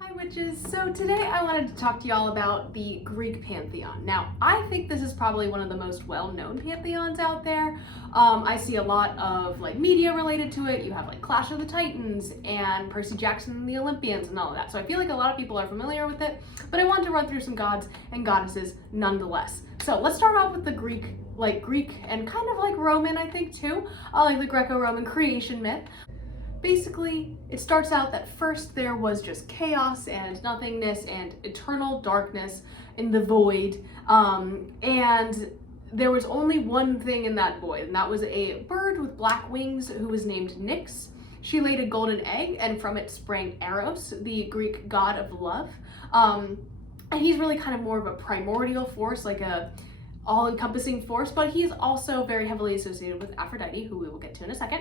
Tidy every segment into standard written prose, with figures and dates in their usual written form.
Hi witches! So today I wanted to talk to y'all about the Greek Pantheon. Now, I think this is probably one of the most well-known pantheons out there. I see a lot of media related to it. You have Clash of the Titans and Percy Jackson and the Olympians and all of that. So I feel like a lot of people are familiar with it, but I wanted to run through some gods and goddesses nonetheless. So let's start off with the Greek and kind of Roman, I think too, like the Greco-Roman creation myth. Basically, it starts out that first there was just chaos and nothingness and eternal darkness in the void, and there was only one thing in that void, and that was a bird with black wings who was named Nyx. She laid a golden egg, and from it sprang Eros, the Greek god of love. And he's really kind of more of a primordial force, like a all-encompassing force, but he's also very heavily associated with Aphrodite, who we will get to in a second.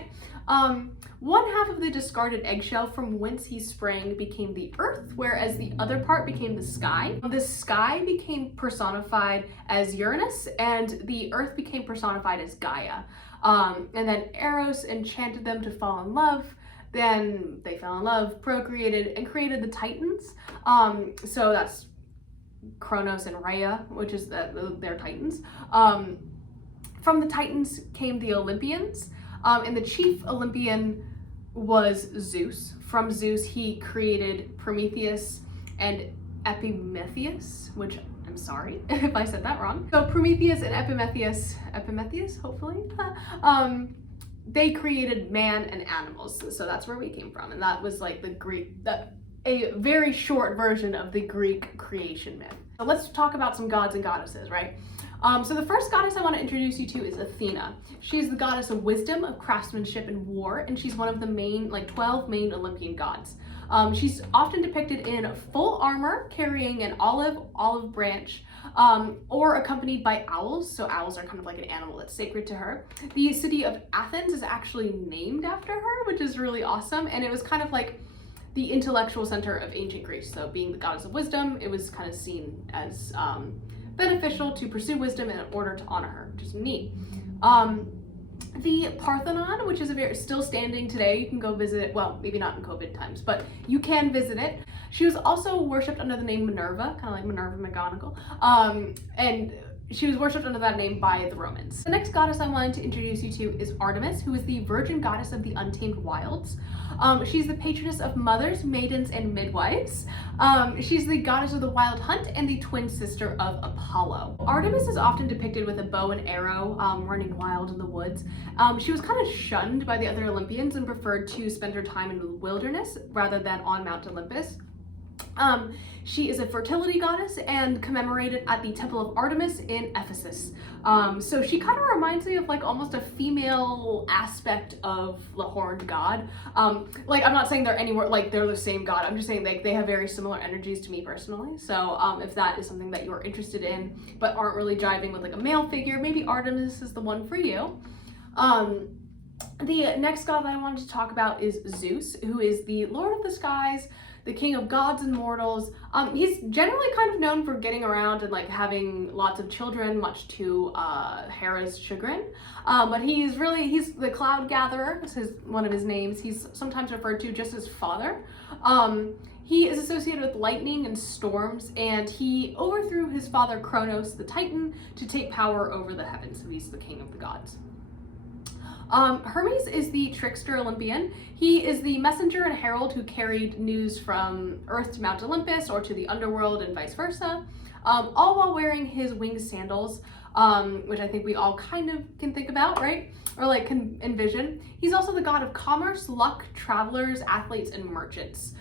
One half of the discarded eggshell from whence he sprang became the earth, whereas the other part became the sky. The sky became personified as Uranus, and the earth became personified as Gaia. And then Eros enchanted them to fall in love. Then they fell in love, procreated, and created the Titans. So that's Kronos and Rhea, which is their Titans. From the Titans came the Olympians, and the chief Olympian was Zeus. From Zeus, he created Prometheus and Epimetheus, which I'm sorry if I said that wrong. So Prometheus and Epimetheus, hopefully, they created man and animals. So that's where we came from, and that was a very short version of the Greek creation myth. So let's talk about some gods and goddesses, right? So the first goddess I want to introduce you to is Athena. She's the goddess of wisdom, of craftsmanship, and war, and she's one of the main, 12 main Olympian gods. She's often depicted in full armor, carrying an olive branch, or accompanied by owls. So owls are kind of like an animal that's sacred to her. The city of Athens is actually named after her, which is really awesome, and it was kind of like the intellectual center of ancient Greece. So being the goddess of wisdom, it was kind of seen as beneficial to pursue wisdom in order to honor her, which is neat. The Parthenon, which is still standing today, you can go visit it, well, maybe not in COVID times, but you can visit it. She was also worshipped under the name Minerva, kind of like Minerva McGonagall, and she was worshipped under that name by the Romans. The next goddess I wanted to introduce you to is Artemis, who is the virgin goddess of the untamed wilds. She's the patroness of mothers, maidens, and midwives. She's the goddess of the wild hunt and the twin sister of Apollo. Artemis is often depicted with a bow and arrow, running wild in the woods. She was kind of shunned by the other Olympians and preferred to spend her time in the wilderness rather than on Mount Olympus. She is a fertility goddess and commemorated at the Temple of Artemis in Ephesus. So she kind of reminds me of almost a female aspect of the horned god. I'm not saying they're anywhere they're the same god. I'm just saying they have very similar energies to me personally. So if that is something that you're interested in but aren't really jiving with a male figure, maybe Artemis is the one for you. The next god that I wanted to talk about is Zeus, who is the Lord of the Skies, the king of gods and mortals. He's generally kind of known for getting around and having lots of children, much to Hera's chagrin. But he's the cloud gatherer, is one of his names. He's sometimes referred to just as father. He is associated with lightning and storms, and he overthrew his father Kronos, the Titan, to take power over the heavens. So he's the king of the gods. Hermes is the trickster Olympian. He is the messenger and herald who carried news from Earth to Mount Olympus or to the underworld and vice versa, all while wearing his winged sandals, which I think we all kind of can think about, right? Or can envision. He's also the god of commerce, luck, travelers, athletes, and merchants.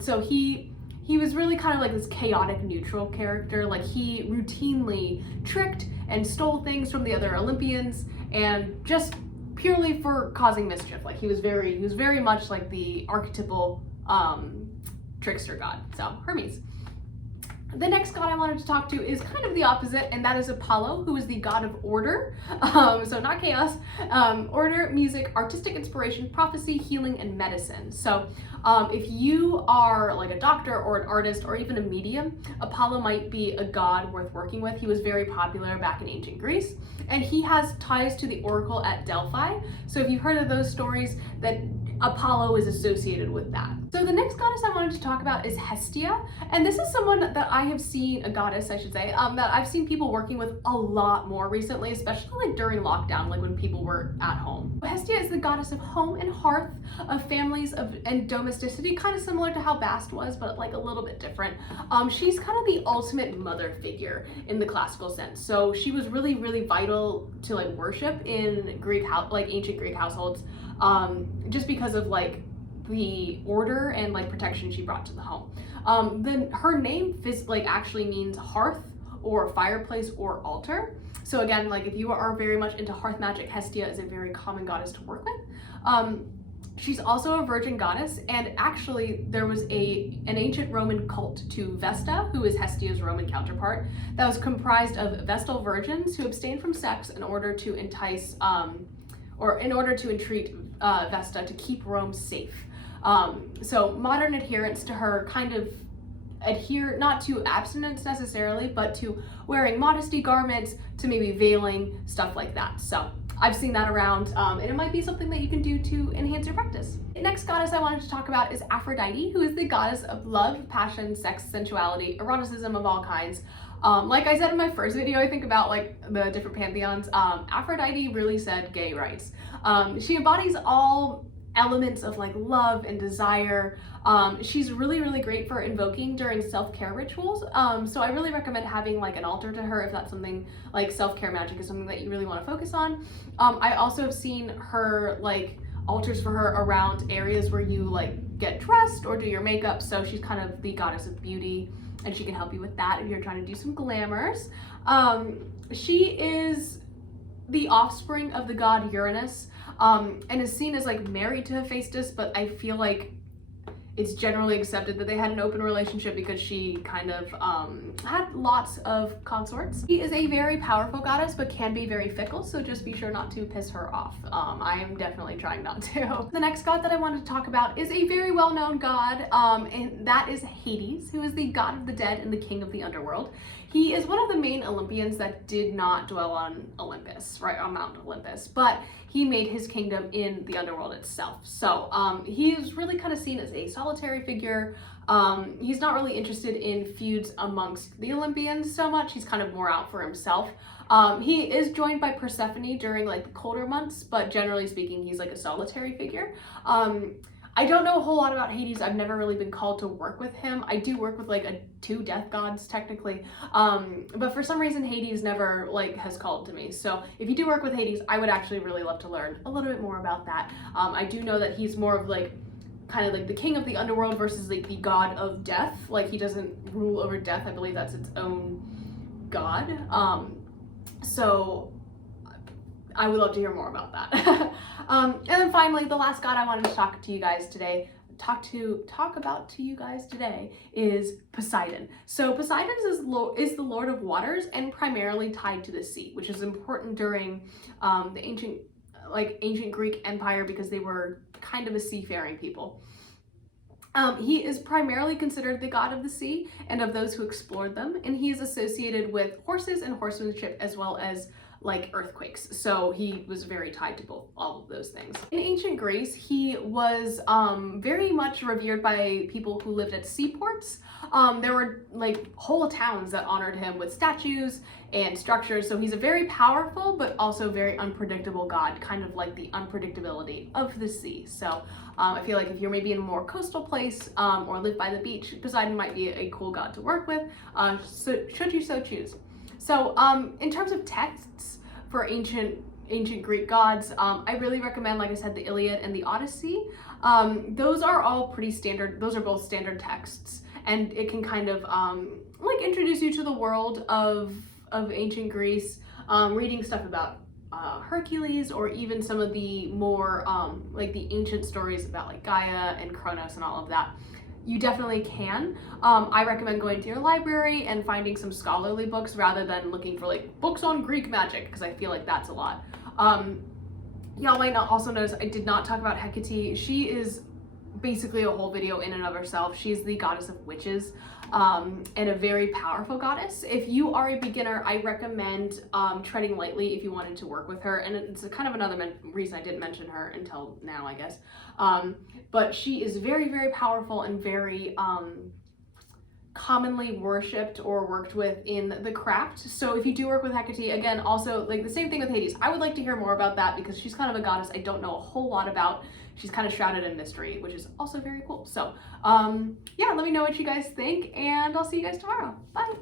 So he was really kind of this chaotic neutral character. He routinely tricked and stole things from the other Olympians and just purely for causing mischief. He was very much the archetypal trickster god. So Hermes. The next god I wanted to talk to is kind of the opposite, and that is Apollo, who is the god of order. So not chaos, order, music, artistic inspiration, prophecy, healing, and medicine. So if you are a doctor or an artist or even a medium, Apollo might be a god worth working with. He was very popular back in ancient Greece, and he has ties to the oracle at Delphi. So if you've heard of those stories, that Apollo is associated with that. So the next goddess I wanted to talk about is Hestia, and this is someone that I have seen, a goddess I should say, that I've seen people working with a lot more recently, especially like during lockdown, like when people were at home. Hestia is the goddess of home and hearth, of families, and domesticity, kind of similar to how Bast was, but like a little bit different. She's kind of the ultimate mother figure in the classical sense. So she was really, really vital to like worship in ancient Greek households, just because of like the order and like protection she brought to the home. Then her name actually means hearth or fireplace or altar. So again, like if you are very much into hearth magic, Hestia is a very common goddess to work with. She's also a virgin goddess, and actually there was an ancient Roman cult to Vesta, who is Hestia's Roman counterpart, that was comprised of Vestal virgins who abstained from sex in order to entice or in order to entreat Vesta to keep Rome safe. So modern adherents to her kind of adhere not to abstinence necessarily, but to wearing modesty garments, to maybe veiling, stuff like that. So I've seen that around, and it might be something that you can do to enhance your practice. The next goddess I wanted to talk about is Aphrodite, who is the goddess of love, passion, sex, sensuality, eroticism of all kinds. Like I said in my first video, I think about like the different pantheons, Aphrodite really said gay rights. She embodies all elements of like love and desire. She's really, really great for invoking during self-care rituals. So I really recommend having like an altar to her if that's something like self-care magic is something that you really want to focus on. I also have seen her like altars for her around areas where you like get dressed or do your makeup. So she's kind of the goddess of beauty, and she can help you with that if you're trying to do some glamours. She is the offspring of the god Uranus, and is seen as like married to Hephaestus, but I feel like it's generally accepted that they had an open relationship because she kind of had lots of consorts. She is a very powerful goddess, but can be very fickle, so just be sure not to piss her off. I am definitely trying not to. The next god that I wanted to talk about is a very well-known god, and that is Hades, who is the god of the dead and the king of the underworld. He is one of the main Olympians that did not dwell on Olympus, right, on Mount Olympus, but he made his kingdom in the underworld itself. So he is really kind of seen as a solitary figure. He's not really interested in feuds amongst the Olympians so much. He's kind of more out for himself. He is joined by Persephone during like the colder months, but generally speaking, he's like a solitary figure. I don't know a whole lot about Hades. I've never really been called to work with him. I do work with like two death gods technically, but for some reason Hades never like has called to me. So if you do work with Hades, I would actually really love to learn a little bit more about that. I do know that he's more of like kind of like the king of the underworld versus like the god of death. Like he doesn't rule over death. I believe that's its own god. So I would love to hear more about that. And then finally, the last god I wanted to talk to you guys today is Poseidon. So Poseidon is the lord of waters and primarily tied to the sea, which is important during the ancient Greek Empire because they were kind of a seafaring people. He is primarily considered the god of the sea and of those who explored them, and he is associated with horses and horsemanship as well as like earthquakes. So he was very tied to all of those things. In ancient Greece, he was very much revered by people who lived at seaports. There were like whole towns that honored him with statues and structures. So he's a very powerful but also very unpredictable god, kind of like the unpredictability of the sea. So I feel like if you're maybe in a more coastal place or live by the beach, Poseidon might be a cool god to work with, so should you so choose. So in terms of texts for ancient Greek gods, I really recommend, like I said, the Iliad and the Odyssey. Those are all pretty standard. Those are both standard texts, and it can kind of like introduce you to the world of ancient Greece, reading stuff about Hercules, or even some of the more like the ancient stories about like Gaia and Kronos and all of that. You definitely can. I recommend going to your library and finding some scholarly books rather than looking for like books on Greek magic, because I feel like that's a lot. Y'all might not also notice I did not talk about Hecate. She is basically a whole video in and of herself. She's the goddess of witches, and a very powerful goddess. If you are a beginner, I recommend treading lightly if you wanted to work with her, and it's a kind of another reason I didn't mention her until now, I guess. But she is very, very powerful and very commonly worshipped or worked with in the craft. So if you do work with Hecate, again, also like the same thing with Hades, I would like to hear more about that because she's kind of a goddess I don't know a whole lot about. She's kind of shrouded in mystery, which is also very cool. So yeah, let me know what you guys think, and I'll see you guys tomorrow. Bye.